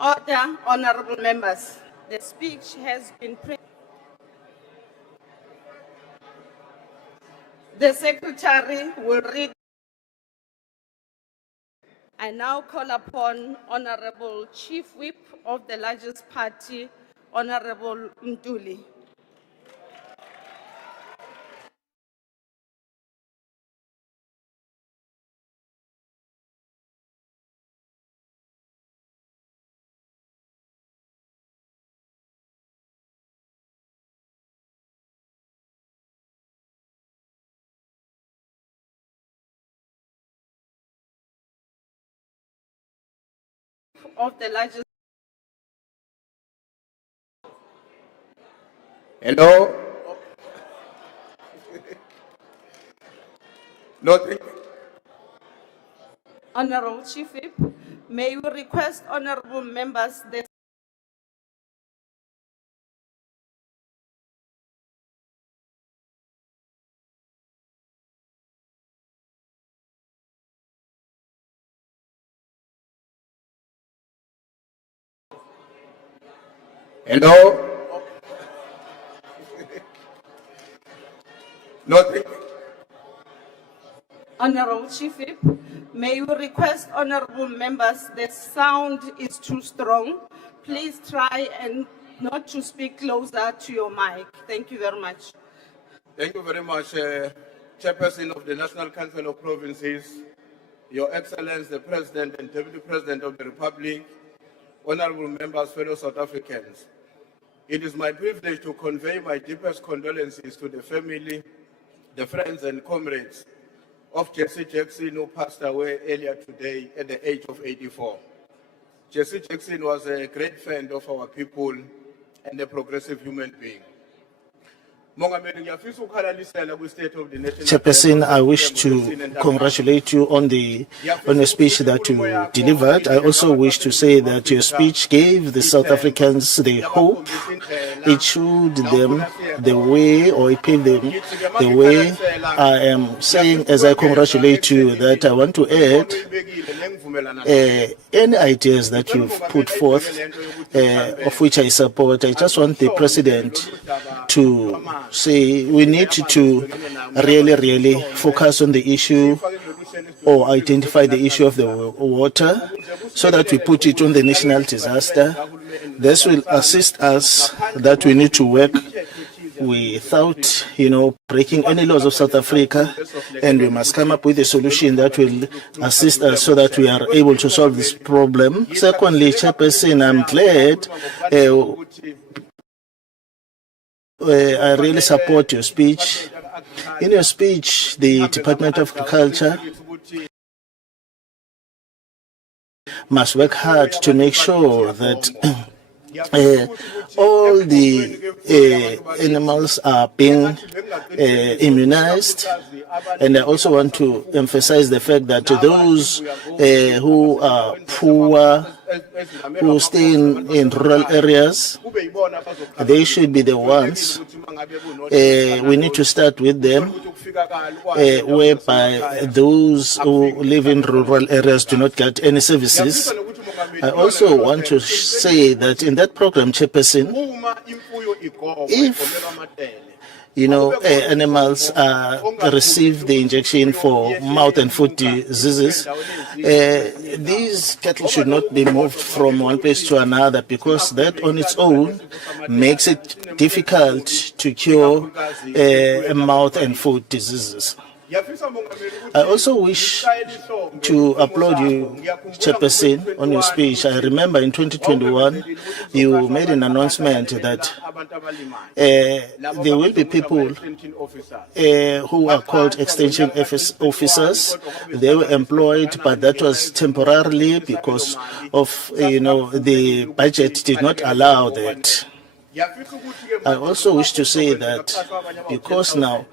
Order, honorable members. The speech has been printed. The secretary will read. I now call upon Honorable Chief Whip of the largest party, Honorable Ntuli. Of the largest. Hello? No, Honorable Chief Whip, may we request honorable members that hello? No, Honorable Chief Whip, may we request honorable members the sound is too strong. Please try and not to speak closer to your mic. Thank you very much. Thank you very much, Chairperson of the National Council of Provinces, Your Excellency, the President and Deputy President of the Republic, honorable members, fellow South Africans. It is my privilege to convey my deepest condolences to the family, the friends and comrades of Jesse Jackson, who passed away earlier today at the age of 84. Jesse Jackson was a great friend of our people and a progressive human being. Chairperson, I wish to congratulate you on the speech that you delivered. I also wish to say that your speech gave the South Africans the hope. It showed them the way, or it paved them the way. I am saying, as I congratulate you, that I want to add any ideas that you've put forth, of which I support. I just want the President to say we need to really focus on the issue, or identify the issue of the water, so that we put it on the national disaster. This will assist us that we need to work without, breaking any laws of South Africa, and we must come up with a solution that will assist us so that we are able to solve this problem. Secondly, Chairperson, I'm glad I really support your speech. In your speech, the Department of Agriculture must work hard to make sure that all the animals are being immunized. And I also want to emphasize the fact that those who are poor, who stay in rural areas, they should be the ones. We need to start with them, whereby those who live in rural areas do not get any services. I also want to say that in that program, Chairperson, if animals receive the injection for mouth and foot diseases, these cattle should not be moved from one place to another, because that on its own makes it difficult to cure mouth and foot diseases. I also wish to applaud you, Chairperson, on your speech. I remember in 2021, you made an announcement that there will be people who are called extension officers. They were employed, but that was temporarily because of, the budget did not allow that. I also wish to say that because now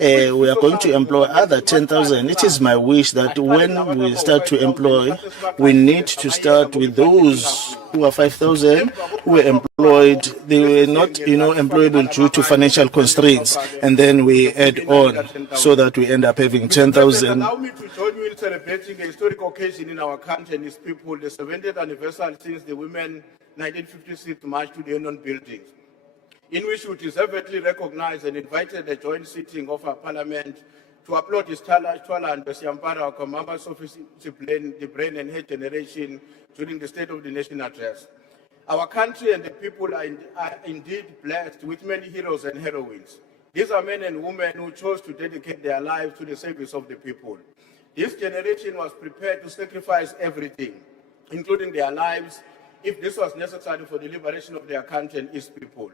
we are going to employ other 10,000. It is my wish that when we start to employ, we need to start with those who are 5,000 who are employed. employed, they were not, employable due to financial constraints, and then we add on so that we end up having 10,000. Allow me to join you in celebrating a historic occasion in our country and its people, the 70th anniversary since the Women 1956 March to the Union Buildings, in which we deservedly recognized and invited the joint sitting of our parliament to applaud His Twala and Besiampara, our members of the brain and head generation during the State of the Nation address. Our country and the people are indeed blessed with many heroes and heroines. These are men and women who chose to dedicate their lives to the service of the people. This generation was prepared to sacrifice everything, including their lives, if this was necessary for the liberation of their country and its people.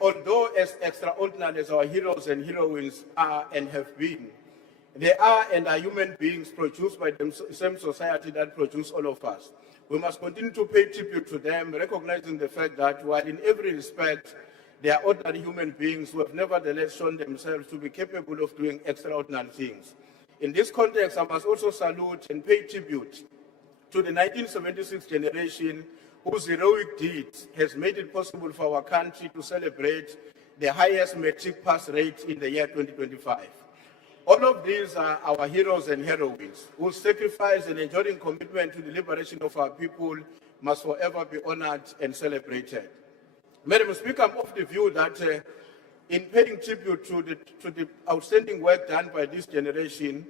Although as extraordinary as our heroes and heroines are and have been, they are and are human beings produced by the same society that produced all of us. We must continue to pay tribute to them, recognizing the fact that while in every respect they are ordinary human beings who have nevertheless shown themselves to be capable of doing extraordinary things. In this context, I must also salute and pay tribute to the 1976 generation whose heroic deeds has made it possible for our country to celebrate the highest matric pass rate in the year 2025. All of these are our heroes and heroines whose sacrifice and enduring commitment to the liberation of our people must forever be honored and celebrated. Madam Speaker, I'm of the view that in paying tribute to the outstanding work done by this generation,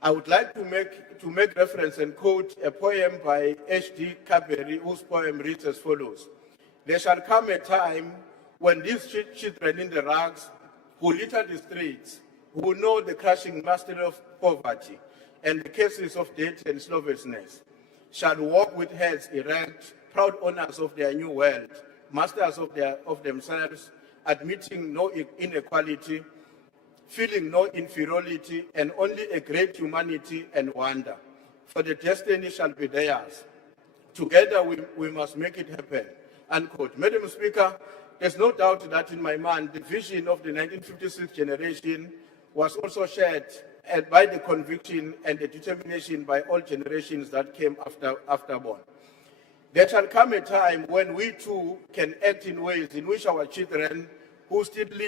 I would like to make reference and quote a poem by H.D. Carberry, whose poem reads as follows. There shall come a time when these children in the rags who litter the streets, who know the crushing mastery of poverty and the cases of debt and slovenliness, shall walk with heads erect, proud owners of their new world, masters of themselves, admitting no inequality, feeling no inferiority, and only a great humanity and wonder. For the destiny shall be theirs. Together we must make it happen. Unquote. Madam Speaker, there's no doubt that in my mind, the vision of the 1956 generation was also shared by the conviction and the determination by all generations that came afterborn. There shall come a time when we too can act in ways in which our children who still live